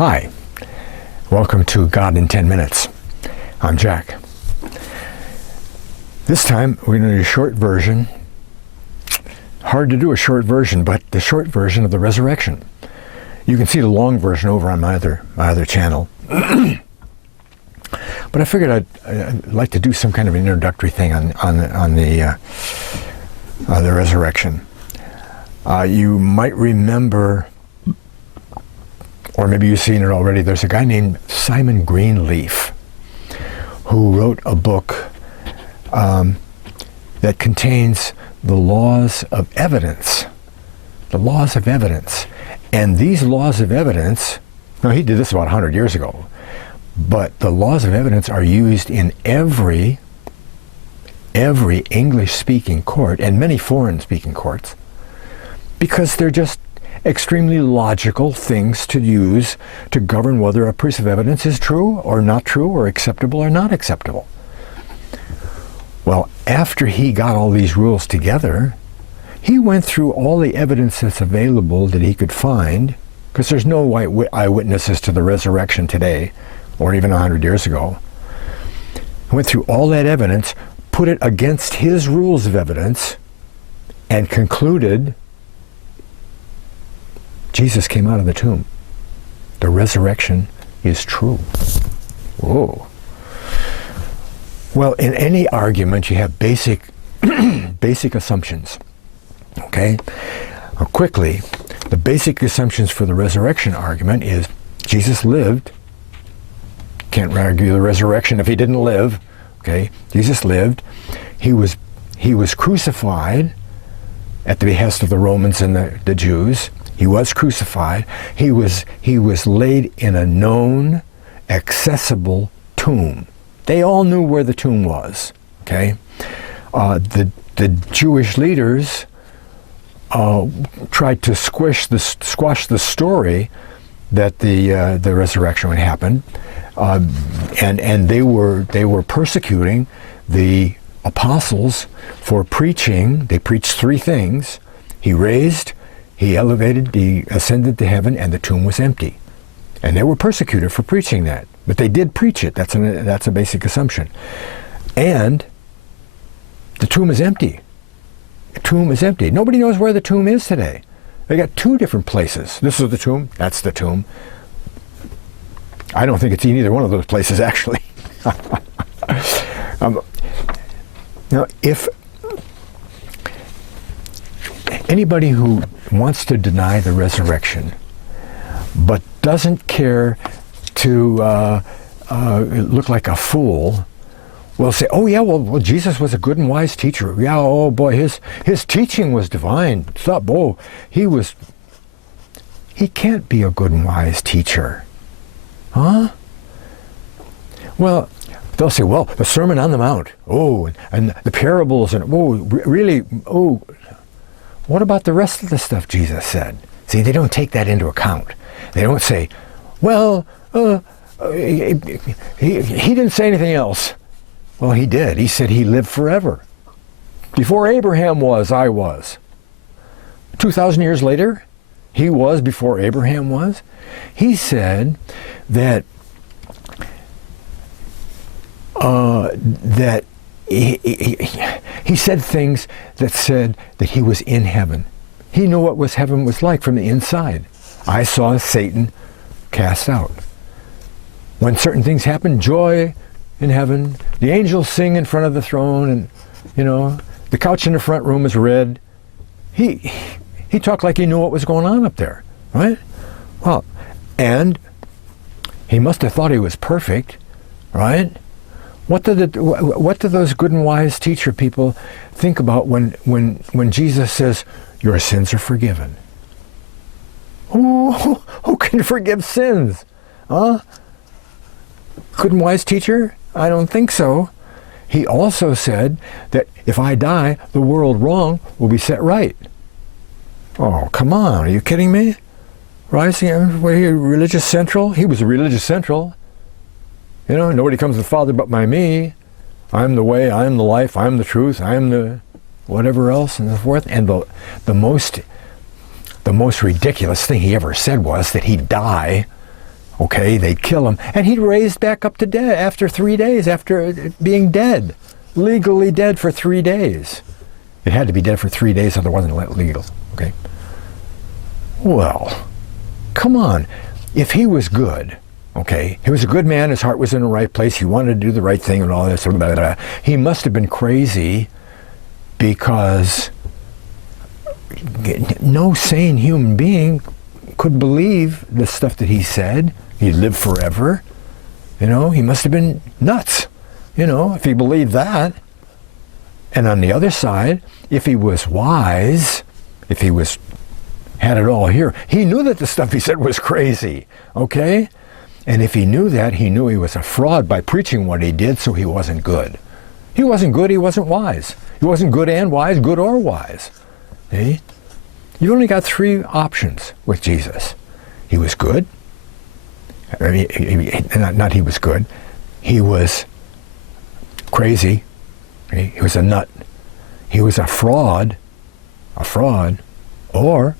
Hi, welcome to God in 10 Minutes. I'm Jack. This time we're going to do a short version. Hard to do a short version, but the short version of the resurrection. You can see the long version over on my other channel. But I figured I'd like to do some kind of an introductory thing on the resurrection. You might remember, or maybe you've seen it already, there's a guy named Simon Greenleaf who wrote a book that contains the laws of evidence. The laws of evidence. And these laws of evidence, now he did this about 100 years ago, but the laws of evidence are used in every English-speaking court and many foreign-speaking courts because they're just extremely logical things to use to govern whether a piece of evidence is true or not true or acceptable or not acceptable. Well, after he got all these rules together, he went through all the evidence that's available that he could find, because there's no eyewitnesses to the resurrection today, or even 100 years ago. He went through all that evidence, put it against his rules of evidence, and concluded Jesus came out of the tomb. The resurrection is true. Whoa. Well, in any argument, you have basic assumptions. Okay? Now, quickly, the basic assumptions for the resurrection argument is Jesus lived. Can't argue the resurrection if he didn't live. Okay? Jesus lived. He was crucified at the behest of the Romans and the Jews. He was crucified. He was laid in a known, accessible tomb. They all knew where the tomb was. Okay, the Jewish leaders tried to squash the story that the resurrection would happen, and they were persecuting the apostles for preaching. They preached three things: he raised, he elevated, he ascended to heaven, and the tomb was empty. And they were persecuted for preaching that. But they did preach it. That's a basic assumption. And the tomb is empty. The tomb is empty. Nobody knows where the tomb is today. They got two different places. This is the tomb. That's the tomb. I don't think it's in either one of those places, actually. Now, if anybody who wants to deny the resurrection but doesn't care to look like a fool will say, oh yeah, well Jesus was a good and wise teacher. Yeah, oh boy, his teaching was divine. He can't be a good and wise teacher. Huh? Well, they'll say, well, the Sermon on the Mount, and the parables, and what about the rest of the stuff Jesus said? See, they don't take that into account. They don't say, well, he didn't say anything else. Well, he did. He said he lived forever. Before Abraham was, I was. 2,000 years later, he was before Abraham was. He said that he said things that said that he was in heaven. He knew what heaven was like from the inside. I saw Satan cast out. When certain things happen, joy in heaven, the angels sing in front of the throne, and the couch in the front room is red. He talked like he knew what was going on up there, right? Well, and he must have thought he was perfect, right? What do those good and wise teacher people think about when Jesus says, your sins are forgiven? Who can forgive sins? Huh? Good and wise teacher? I don't think so. He also said that if I die, the world wrong will be set right. Oh, come on, are you kidding me? Rising, were you religious central? He was a religious central. Nobody comes to the Father but by me. I'm the way, I'm the life, I'm the truth, I'm the whatever else and so forth. And the most ridiculous thing he ever said was that he'd die Okay, they'd kill him, and he'd raise back up to dead after 3 days, after being dead, legally dead for 3 days. It had to be dead for 3 days, otherwise it wasn't legal. Okay. Well, come on. If he was good, okay, he was a good man, his heart was in the right place, he wanted to do the right thing and all this, blah, blah, blah. He must have been crazy, because no sane human being could believe the stuff that he said. He'd live forever. You know, he must have been nuts, you know, if he believed that. And on the other side, if he was wise, if he had it all here, he knew that the stuff he said was crazy, okay? And if he knew that, he knew he was a fraud by preaching what he did, so he wasn't good. He wasn't good, he wasn't wise. He wasn't good and wise, good or wise. See? You've only got 3 options with Jesus. He was good. I mean, not he was good. He was crazy. He was a nut. He was a fraud, or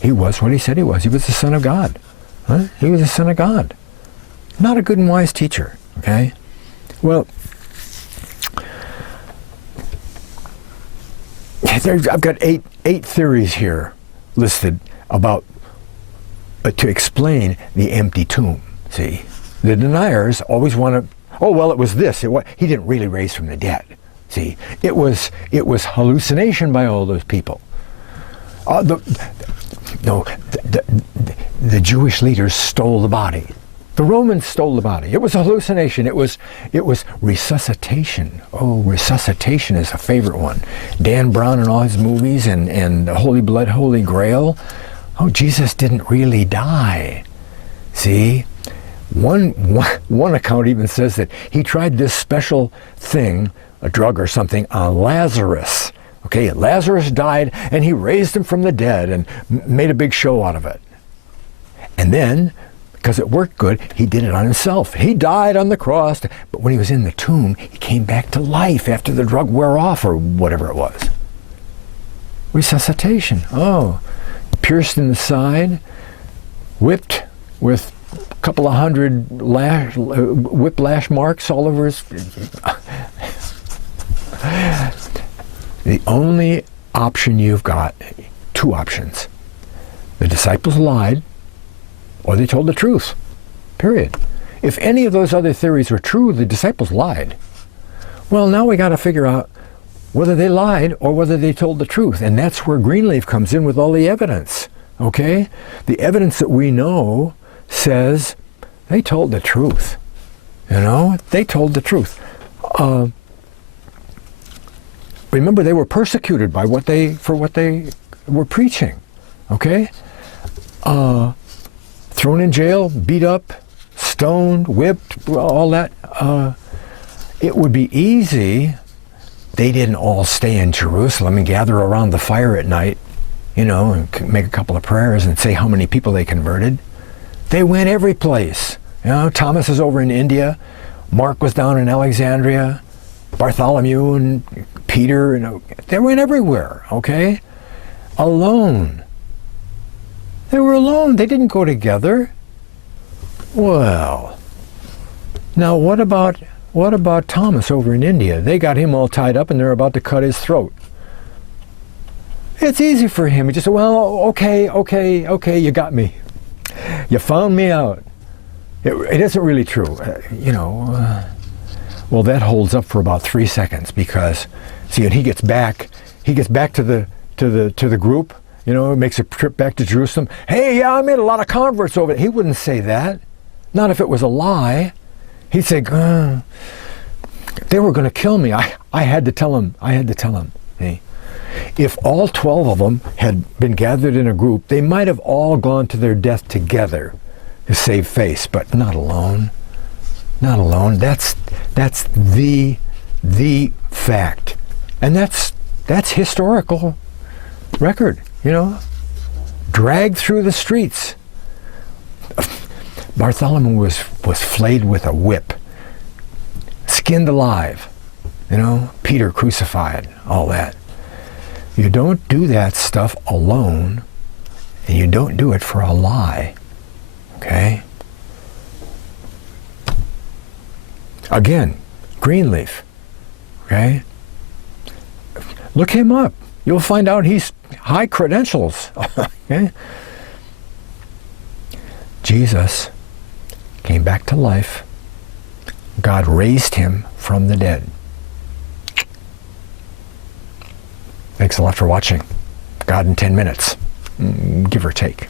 he was what he said he was. He was the Son of God. Huh? He was the Son of God. Not a good and wise teacher, okay? Well, I've got eight theories here listed about to explain the empty tomb. See, the deniers always want to. Oh well, it was this. He didn't really raise from the dead. See, it was hallucination by all those people. The Jewish leaders stole the body. The Romans stole the body. It was a hallucination. It was resuscitation. Oh, resuscitation is a favorite one. Dan Brown and all his movies and Holy Blood, Holy Grail. Oh, Jesus didn't really die. See? One account even says that he tried this special thing, a drug or something, on Lazarus. Okay, Lazarus died and he raised him from the dead and made a big show out of it. And then, because it worked good, he did it on himself. He died on the cross, but when he was in the tomb, he came back to life after the drug wore off or whatever it was. Resuscitation. Oh, pierced in the side, whipped with a couple of hundred whiplash marks all over his... The only option you've got, 2 options. The disciples lied, or they told the truth, period. If any of those other theories were true, the disciples lied. Well, now we got to figure out whether they lied or whether they told the truth. And that's where Greenleaf comes in with all the evidence, okay? The evidence that we know says they told the truth. You know, they told the truth. Remember, they were persecuted by for what they were preaching, okay? Thrown in jail, beat up, stoned, whipped, all that. It would be easy. They didn't all stay in Jerusalem and gather around the fire at night, you know, and make a couple of prayers and say how many people they converted. They went every place. You know, Thomas is over in India. Mark was down in Alexandria. Bartholomew and Peter, you know, they went everywhere, okay? Alone. They were alone. They didn't go together. Well, now what about Thomas over in India? They got him all tied up and they're about to cut his throat. It's easy for him. He just said, well, okay, you got me. You found me out. It isn't really true, you know. Well, that holds up for about 3 seconds because, see, when he gets back to the group. You know, makes a trip back to Jerusalem. Hey, yeah, I made a lot of converts over there. He wouldn't say that. Not if it was a lie. He'd say, they were going to kill me. I had to tell him. Hey. If all 12 of them had been gathered in a group, they might have all gone to their death together to save face, but not alone. Not alone. That's the fact. And that's historical record. You know, dragged through the streets. Bartholomew was flayed with a whip, skinned alive. You know, Peter crucified, all that. You don't do that stuff alone, and you don't do it for a lie. Okay? Again, Greenleaf. Okay? Look him up. You'll find out he's high credentials. Okay? Jesus came back to life. God raised him from the dead. Thanks a lot for watching. God in 10 minutes, give or take.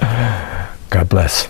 God bless.